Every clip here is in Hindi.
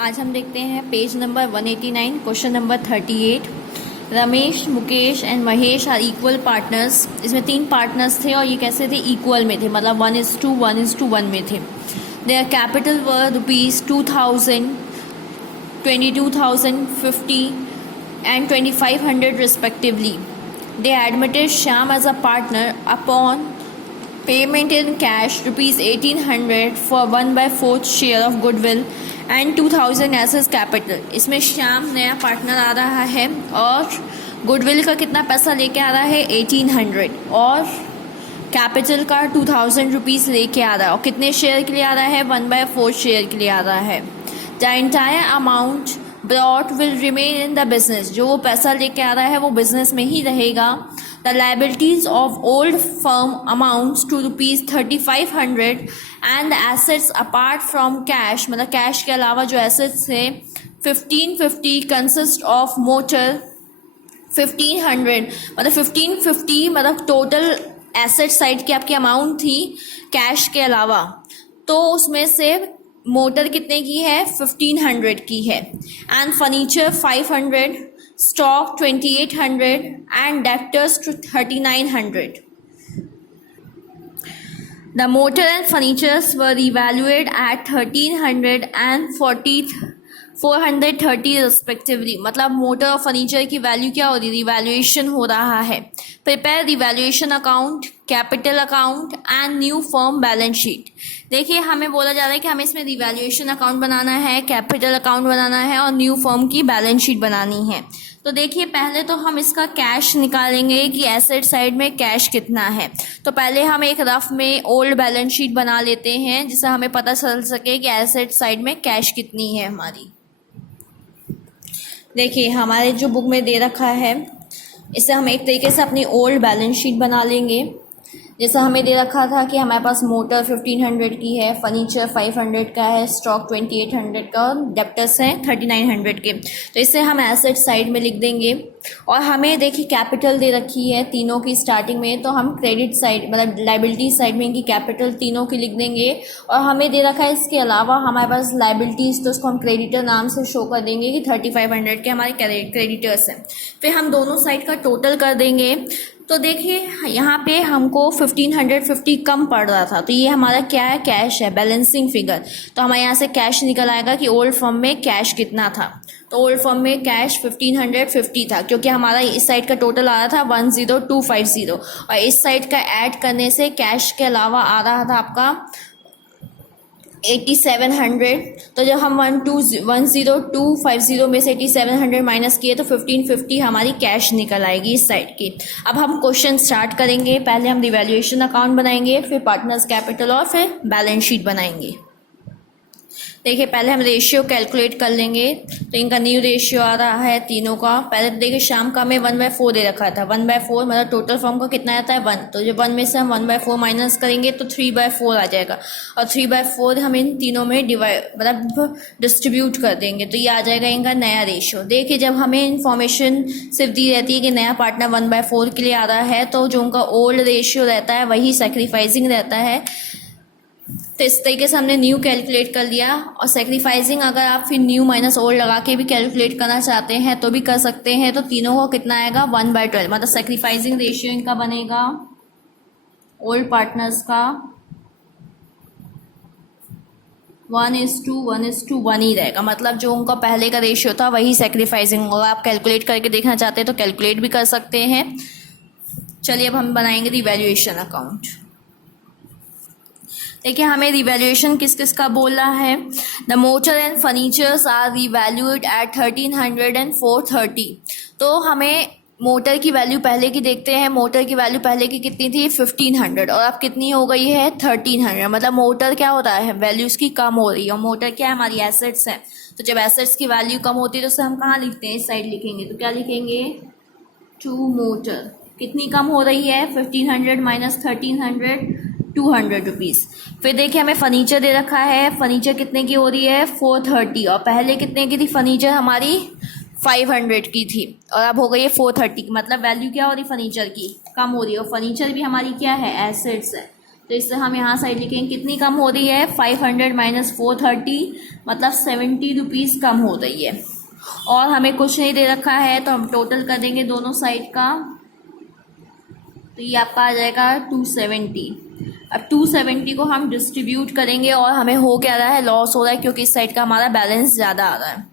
आज हम देखते हैं page number 189 question number 38। Ramesh, Mukesh and Mahesh are equal partners. इसमें 3 पार्टनर्स थे और ये कैसे थे, इक्वल में थे, मतलब 1:1:1 में थे। Their capital were ₹2000, 22,000, 50 and 2500 respectively. They admitted Shyam as a partner upon payment in cash ₹1,800 for 1/4 share of goodwill and 2,000 as his capital. इसमें श्याम नया पार्टनर आ रहा है और गुडविल का कितना पैसा लेके आ रहा है 1,800 और कैपिटल का 2,000 रुपीज़ लेके आ रहा है। और कितने शेयर के लिए आ रहा है, 1/4 शेयर के लिए आ रहा है। The entire amount brought will remain in the business. जो वो पैसा लेके आ रहा है वो बिजनेस में ही रहेगा। The liabilities of old firm amounts to ₹3,500 and the assets apart from cash, मतलब कैश के अलावा जो एसेट्स है 1,550 कंसिस्ट ऑफ मोटर 1,500, मतलब 1,550 मतलब टोटल एसेट साइड की आपकी अमाउंट थी कैश के अलावा। तो उसमें से मोटर कितने की है, 1,500 की है। And furniture 500, stock 2,800 and debtors 3,900. The motor and furnitures were revalued at 1,300 and 430 respectively. मतलब मोटर और फर्नीचर की वैल्यू क्या हो रही है, रिवैल्यूएशन हो रहा है। Prepare revaluation account, capital account and new firm balance sheet. देखिए हमें बोला जा रहा है कि हमें इसमें रिवैल्यूएशन अकाउंट बनाना है, कैपिटल अकाउंट बनाना है और न्यू फर्म की बैलेंस शीट बनानी है। तो देखिए पहले तो हम इसका कैश निकालेंगे कि एसेट साइड में कैश कितना है। तो पहले हम एक रफ में ओल्ड बैलेंस शीट बना लेते हैं जिससे हमें पता चल सके कि एसेट साइड में कैश कितनी है हमारी। देखिए हमारे जो बुक में दे रखा है इससे हम एक तरीके से अपनी ओल्ड बैलेंस शीट बना लेंगे। जैसे हमें दे रखा था कि हमारे पास मोटर 1,500 की है, फर्नीचर 500 का है, स्टॉक 2,800 का और डेप्टर्स हैं 3,900 के। तो इससे हम एसेट साइड में लिख देंगे। और हमें देखिए कैपिटल दे रखी है तीनों की स्टार्टिंग में, तो हम क्रेडिट साइड मतलब लाइबिलिटी साइड में इनकी कैपिटल तीनों की लिख देंगे। और हमें दे रखा है इसके अलावा हमारे पास लाइबिलिटीज़, तो उसको हम क्रेडिटर नाम से शो कर देंगे कि 3,500 के हमारे क्रेडिटर्स हैं। फिर हम दोनों साइड का टोटल कर देंगे। तो देखिए यहाँ पे हमको 1,550 कम पड़ रहा था, तो ये हमारा क्या है, कैश है, बैलेंसिंग फिगर। तो हमारे यहाँ से कैश निकल आएगा कि ओल्ड फर्म में कैश कितना था। तो ओल्ड फर्म में कैश 1,550 था क्योंकि हमारा इस साइड का टोटल आ रहा था 10,250 और इस साइड का ऐड करने से कैश के अलावा आ रहा था आपका 8,700। तो जब हम 10,250 में से 8,700 माइनस किए तो 1,550 हमारी कैश निकल आएगी इस साइड की। अब हम क्वेश्चन स्टार्ट करेंगे। पहले हम रिवैल्यूएशन अकाउंट बनाएंगे, फिर पार्टनर्स कैपिटल और फिर बैलेंस शीट बनाएंगे। देखिए पहले हम रेशियो कैलकुलेट कर लेंगे। तो इनका न्यू रेशियो आ रहा है तीनों का। पहले तो देखिए शाम का हमें 1/4 दे रखा था। 1/4 मतलब टोटल फॉर्म का कितना आता है 1। तो जब 1 में से हम 1/4 माइनस करेंगे तो 3/4 आ जाएगा और 3/4 हम इन तीनों में मतलब डिस्ट्रीब्यूट कर देंगे तो ये आ जाएगा इनका नया रेशियो। देखिए जब हमें इन्फॉर्मेशन सिर्फ दी रहती है कि नया पार्टनर 1/4 के लिए आ रहा है तो जो उनका ओल्ड रेशियो रहता है वही सेक्रीफाइसिंग रहता है। तो इस तरीके से हमने न्यू कैलकुलेट कर लिया। और सेक्रीफाइसिंग अगर आप फिर न्यू माइनस ओल्ड लगा के भी कैलकुलेट करना चाहते हैं तो भी कर सकते हैं। तो तीनों को कितना आएगा 1/12, मतलब सेक्रीफाइसिंग रेशियो इनका बनेगा ओल्ड पार्टनर्स का 1:1:1 ही रहेगा। मतलब जो उनका पहले का रेशियो था वही सेक्रीफाइसिंग होगा। आप कैलकुलेट करके देखना चाहते हैं तो कैलकुलेट भी कर सकते हैं। चलिए अब हम बनाएंगे रिवैल्यूएशन अकाउंट। देखिए हमें रिवैल्यूएशन किस किस का बोल रहा है। The motor and furnitures are revalued at 1,300 and 430। तो हमें मोटर की वैल्यू पहले की देखते हैं। मोटर की वैल्यू पहले की कितनी थी 1,500 और अब कितनी हो गई है 1,300। मतलब मोटर क्या हो रहा है, वैल्यू उसकी कम हो रही है। और मोटर क्या है, हमारी एसेट्स है। तो जब एसेट्स की वैल्यू कम होती है तो उसे हम कहाँ लिखते हैं, इस साइड लिखेंगे। तो क्या लिखेंगे, टू मोटर कितनी कम हो रही है 1,500 माइनस 1,300, 200 रुपीज़। फिर देखिए हमें फर्नीचर दे रखा है। फर्नीचर कितने की हो रही है 430 और पहले कितने की थी फर्नीचर हमारी 500 की थी और अब हो गई है 430 की। मतलब वैल्यू क्या हो रही फर्नीचर की, कम हो रही है। और फर्नीचर भी हमारी क्या है, एसेट्स है। तो इससे हम यहाँ साइड लिखेंगे कितनी कम हो रही है, 500 माइनस 430 मतलब 70 रुपीज़ कम हो रही है। और हमें कुछ नहीं दे रखा है तो हम टोटल कर देंगे दोनों साइड का, तो ये आपका आ जाएगा 270। अब 270 को हम डिस्ट्रीब्यूट करेंगे और हमें हो क्या रहा है, लॉस हो रहा है क्योंकि इस साइड का हमारा बैलेंस ज़्यादा आ रहा है।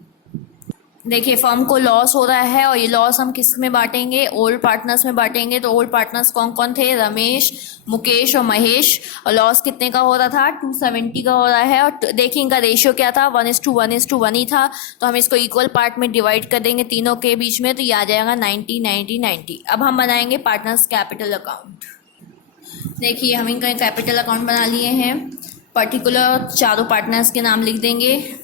देखिए फर्म को लॉस हो रहा है और ये लॉस हम किस में बांटेंगे, ओल्ड पार्टनर्स में बांटेंगे। तो ओल्ड पार्टनर्स कौन कौन थे, रमेश, मुकेश और महेश। और लॉस कितने का हो रहा था, 270 का हो रहा है। और देखिए इनका रेशियो क्या था, 1:1:1 ही था। तो हम इसको इक्वल पार्ट में डिवाइड कर देंगे तीनों के बीच में, तो ये आ जाएगा 90 90 90। अब हम बनाएंगे पार्टनर्स कैपिटल अकाउंट। देखिए हम इनका कैपिटल अकाउंट बना लिए हैं, पर्टिकुलर चारों पार्टनर्स के नाम लिख देंगे।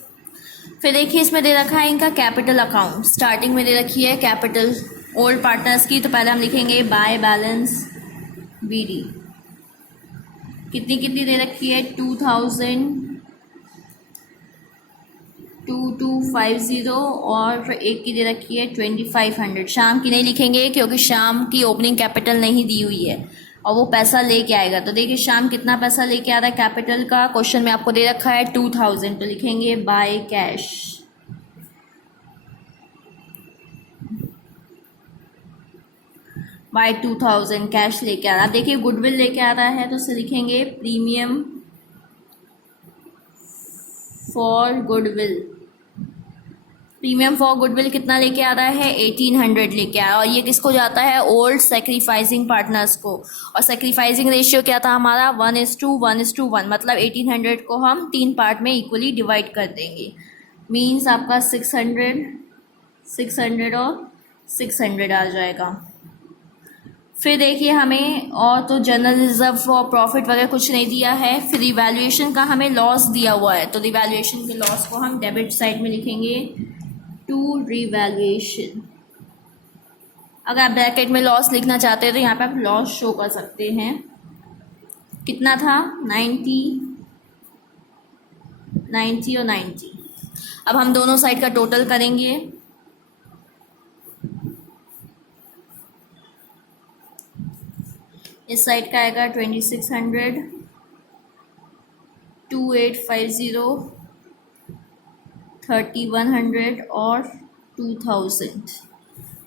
फिर देखिए इसमें दे रखा है इनका कैपिटल अकाउंट, स्टार्टिंग में दे रखी है कैपिटल ओल्ड पार्टनर्स की। तो पहले हम लिखेंगे बाय बैलेंस बीडी, कितनी कितनी दे रखी है, 2000, 2250 और एक की दे रखी है 2500। शाम की नहीं लिखेंगे क्योंकि शाम की ओपनिंग कैपिटल नहीं दी हुई है और वो पैसा लेके आएगा। तो देखिए शाम कितना पैसा लेके आ रहा है कैपिटल का, क्वेश्चन में आपको दे रखा है 2000, तो लिखेंगे बाय कैश। बाय 2000 कैश लेके आ रहा है। देखिए गुडविल लेके आ रहा है तो उसे लिखेंगे premium for goodwill. Premium for goodwill कितना लेके आ रहा है, 1800 लेके आ रहा है। और ये किसको जाता है, ओल्ड सेक्रीफाइसिंग पार्टनर्स को। और सेक्रीफाइसिंग रेशियो क्या था हमारा, 1:1:1 मतलब 1800 को हम 3 पार्ट में इक्वली डिवाइड कर देंगे। मीन्स आपका 600, 600 और 600 आ जाएगा। फिर देखिए हमें और तो जनरल रिजर्व फॉर प्रॉफिट वगैरह कुछ नहीं दिया है। फिर रिवैल्यूएशन का हमें लॉस दिया हुआ है, तो रिवैल्यूएशन के लॉस को हम डेबिट साइड में लिखेंगे टू रिवैल्यूएशन। अगर आप ब्रैकेट में लॉस लिखना चाहते हैं तो यहाँ पे आप लॉस शो कर सकते हैं। कितना था, 90 और 90। अब हम दोनों साइड का टोटल करेंगे। इस साइड का आएगा 2600, 2850, 3100 और 2000।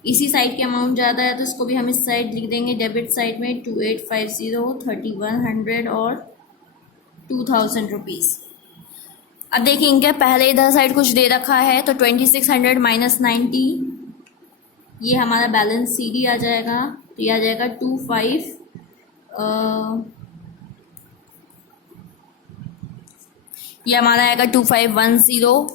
इसी साइड के अमाउंट ज़्यादा है तो इसको भी हम इस साइड लिख देंगे डेबिट साइड में, 2850, 3100 और 2000 रुपीज़। अब देखिए इनके पहले इधर साइड कुछ दे रखा है तो 2600 माइनस 90, ये हमारा बैलेंस CD आ जाएगा। तो ये आ जाएगा 25, ये हमारा आएगा 2510।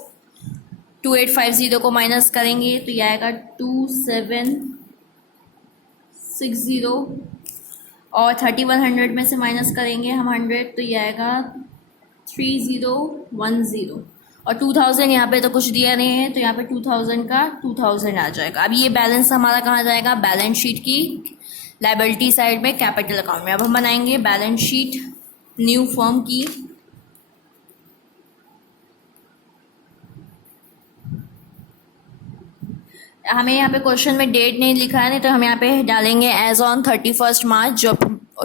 2850 को माइनस करेंगे तो ये आएगा 2760 और 3100 में से माइनस करेंगे हम 100 तो ये आएगा 3010। और 2000 यहाँ पे तो कुछ दिया नहीं है तो यहाँ पे 2000 का 2000 आ जाएगा। अब ये बैलेंस हमारा कहाँ जाएगा, बैलेंस शीट की लायबिलिटी साइड में कैपिटल अकाउंट में। अब हम बनाएंगे बैलेंस शीट न्यू फर्म की। हमें यहाँ पे क्वेश्चन में डेट नहीं लिखा है, नहीं तो हम यहाँ पे डालेंगे एज ऑन 31 मार्च जो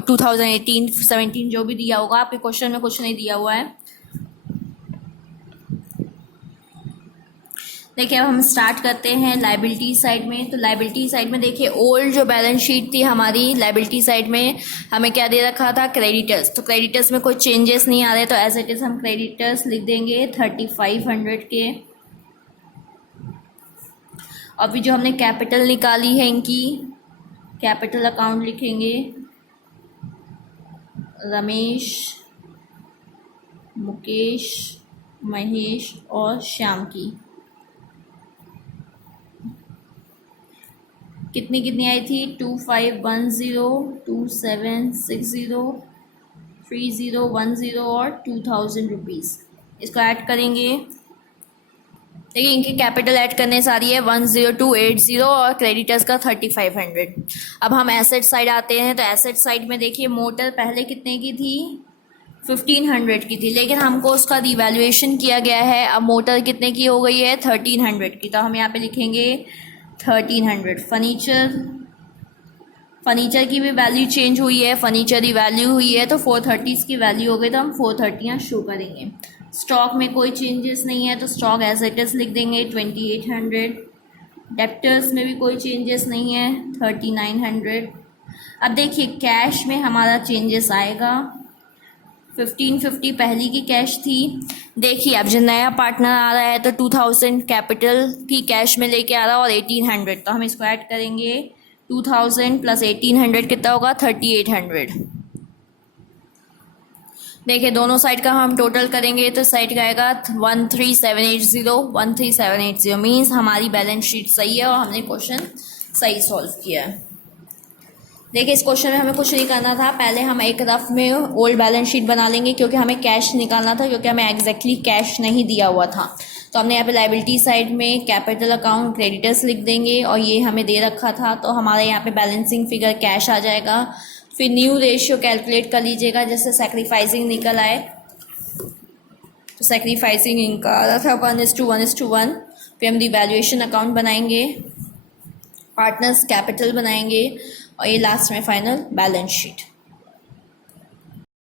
2018-17 जो भी दिया होगा। आपके क्वेश्चन में कुछ नहीं दिया हुआ है। देखिए अब हम स्टार्ट करते हैं लायबिलिटी साइड में। तो लायबिलिटी साइड में देखिए ओल्ड जो बैलेंस शीट थी हमारी लायबिलिटी साइड में हमें क्या दे रखा था, क्रेडिटर्स। तो क्रेडिटर्स में कोई चेंजेस नहीं आ रहे तो एज इट इज हम क्रेडिटर्स लिख देंगे 3500 के। अभी जो हमने कैपिटल निकाली है इनकी कैपिटल अकाउंट लिखेंगे रमेश, मुकेश, महेश और श्याम की। कितनी कितनी आई थी, 2510, 2760, 3010 और 2000 रुपीज़। इसको ऐड करेंगे। देखिए इनकी कैपिटल ऐड करने सारी है 10280 और क्रेडिटर्स का 3500। अब हम एसेट साइड आते हैं। तो एसेट साइड में देखिए मोटर पहले कितने की थी, 1500 की थी, लेकिन हमको उसका रिवैल्यूएशन किया गया है। अब मोटर कितने की हो गई है, 1300 की। तो हम यहाँ पे लिखेंगे 1300। फर्नीचर फर्नीचर की भी वैल्यू चेंज हुई है, फर्नीचर की वैल्यू हुई है तो 430 की वैल्यू हो गई तो हम 430 शो करेंगे। स्टॉक में कोई चेंजेस नहीं है तो स्टॉक एज इट इज लिख देंगे 2800। डेप्टर्स में भी कोई चेंजेस नहीं है 3900। अब देखिए कैश में हमारा चेंजेस आएगा। 1550 पहली की कैश थी। देखिए अब जो नया पार्टनर आ रहा है तो 2000 कैपिटल भी कैश में लेके आ रहा है और 1800, तो हम इसको ऐड करेंगे। 2000 प्लस 1800 कितना होगा 3800। देखिए दोनों साइड का हम टोटल करेंगे तो साइड का आएगा 13780। 13780 मीन्स हमारी बैलेंस शीट सही है और हमने क्वेश्चन सही सॉल्व किया है। देखिए इस क्वेश्चन में हमें कुछ नहीं करना था, पहले हम एक रफ में ओल्ड बैलेंस शीट बना लेंगे क्योंकि हमें कैश निकालना था, क्योंकि हमें एग्जैक्टली कैश नहीं दिया हुआ था। तो हमने यहाँ पे लायबिलिटी साइड में कैपिटल अकाउंट क्रेडिटर्स लिख देंगे और ये हमें दे रखा था तो हमारे यहाँ पे बैलेंसिंग फिगर कैश आ जाएगा। फिर न्यू रेशियो कैलकुलेट कर लीजिएगा, जैसे सेक्रीफाइसिंग निकल आए तो सेक्रीफाइसिंग इनका आ रहा था 1:1:1। फिर हम डिवैल्यूएशन अकाउंट बनाएंगे, पार्टनर्स कैपिटल बनाएंगे और ये लास्ट में फाइनल बैलेंस शीट।